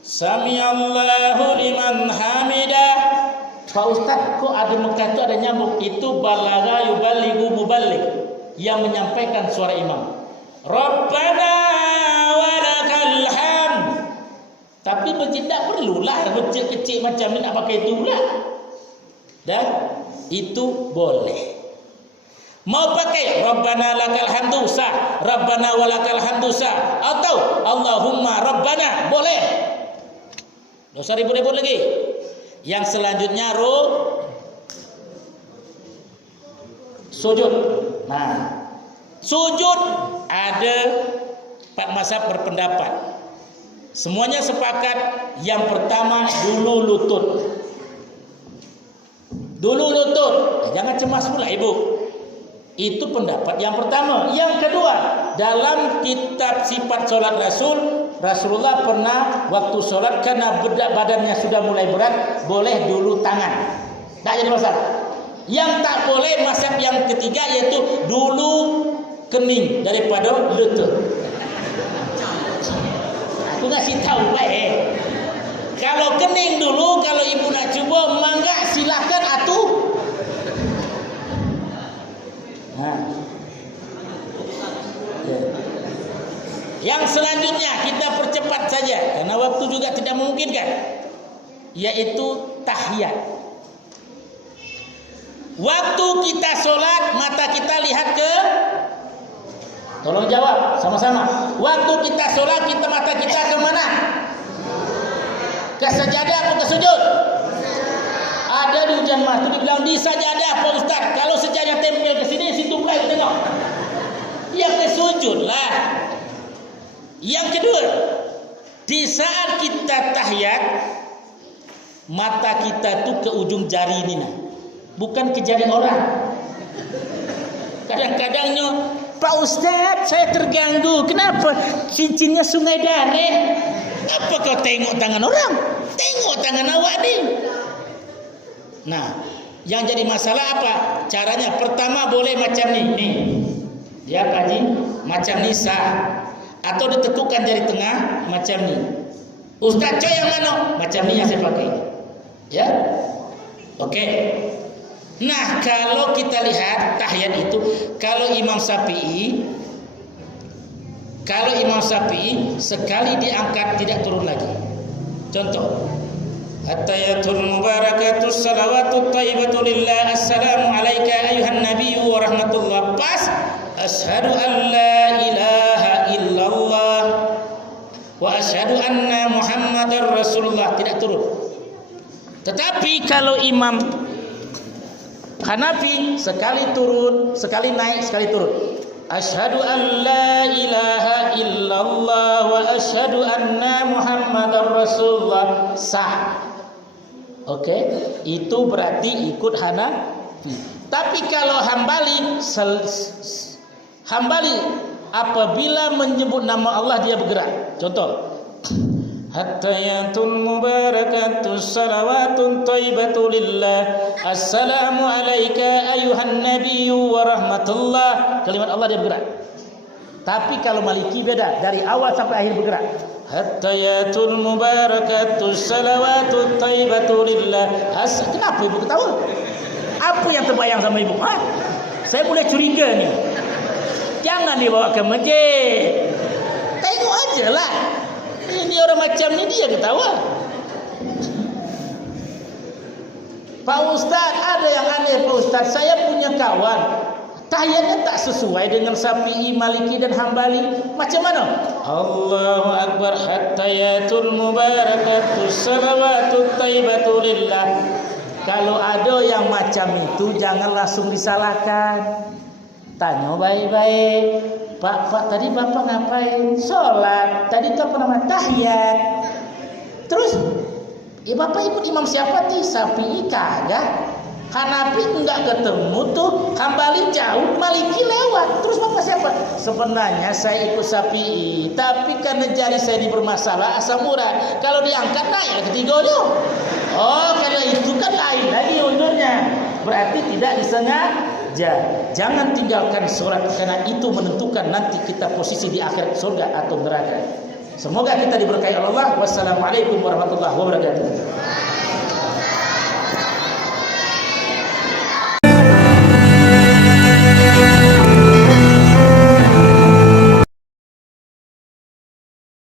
Samiallahu liman hamidah. Pak Ustaz, kok ada Mekah tu ada nyamuk? Itu balagha yuballighu muballigh, yang menyampaikan suara imam. Rabbana walakal hamd. Tapi masjid tak perlulah masjid kecil macam ni nak pakai itu pula. Dan itu boleh. Mau pakai Rabbana lakal hamdu sah, Rabbana walakal hamdu sah, atau Allahumma Rabbana boleh. Dosa ribut-ribut lagi. Yang selanjutnya sujud. Nah, sujud ada 4 mazhab berpendapat. Semuanya sepakat yang pertama dulu lutut. Dulu lutut. Jangan cemas pula ibu. Itu pendapat yang pertama. Yang kedua, dalam kitab sifat solat Rasulullah pernah waktu solat karena badannya sudah mulai berat, boleh dulu tangan. Tak jadi masalah. Yang tak boleh mazhab yang ketiga yaitu dulu kening daripada lutut. Aku ngasih tahu baik. Kalau kening dulu, kalau ibu nak cuba, mangga silakan atuh. Yang selanjutnya kita percepat saja karena waktu juga tidak memungkinkan, yaitu tahiyat. Waktu kita solat, mata kita lihat ke, tolong jawab sama-sama. Waktu kita solat, mata kita ke mana? Ke sajadah atau ke sujud? Ada di hujan mas tu dibilang di sajadah Pak Ustaz. Kalau sajadah tempel ke sini, situ pula kita tengok. Yang sujudlah. Yang kedua, di saat kita tahiyat, mata kita tuh ke ujung jari ini, bukan ke jari orang. Kadang-kadangnya, Pak Ustaz, saya terganggu. Kenapa? Cincinnya Sungai Dareh. Apa kau tengok tangan orang? Tengok tangan awak ni. Nah, yang jadi masalah apa? Caranya pertama boleh macam ni. Nih. Dia apa ni? Macam ni sah. Atau ditegukan jari tengah macam ni. Ustaz coy yang mana? Macam ni yang saya pakai. Ya? Okey. Nah, kalau kita lihat tahiyat itu, kalau Imam Syafi'i sekali diangkat tidak turun lagi. Contoh, At-tahiyatul mubarakatus salawatut thayyibatu lillah. Assalamu alayka ayuhan nabiyyu wa rahmatullah. Pas asyhadu an la ilaha illallah wa asyhadu anna Muhammadar Rasulullah, tidak turun. Tetapi kalau Imam Hanafi sekali turun, sekali naik, sekali turun. Asyhadu an la ilaha illallah wa asyhadu anna Muhammadar Rasulullah, sah. Okey, itu berarti ikut Hanafi. Tapi kalau Hambali apabila menyebut nama Allah dia bergerak. Contoh, At-tahiyatul mubarakatus salawatun thayyibatu lillah. Assalamu alayka ayuhan nabiyyu wa rahmatullah. Kalimat Allah dia bergerak. Tapi kalau Maliki beda, dari awal sampai akhir bergerak. At-tahiyatul mubarakatus salawatut thayyibatu lillah. Kenapa ibu ketawa? Apa yang terbayang sama ibu? Saya boleh curiga ni. Jangan dibawa ke masjid. Tengok aja lah. Ini orang macam ni dia ketawa. Pak Ustaz, ada yang aneh Pak Ustaz. Saya punya kawan, tahiyatnya tak sesuai dengan Syafi'i, Maliki dan Hambali. Macam mana? Allahu Akbar, at-tahiyatul mubarakatus salawatut thayyibatu lillah. Kalau ada yang macam itu, jangan langsung disalahkan. Tanya baik-baik. Pak, tadi Bapak ngapain? Sholat. Tadi itu apa nama? Tahiyat. Terus, Bapak ikut imam siapa ti? Syafi'i kagak. Hanafi enggak ketemu tuh. Hambali jauh, Maliki lewat. Terus Bapak siapa? Sebenarnya saya ikut Syafi'i, tapi karena jari saya ini bermasalah, asam urat. Kalau diangkat naik ketiganya. Oh, karena itu kan lain lagi undurnya. Berarti tidak disengaja. Jangan tinggalkan sholat, karena itu menentukan nanti kita posisi di akhirat surga atau neraka. Semoga kita diberkahi Allah. Wassalamualaikum warahmatullahi wabarakatuh.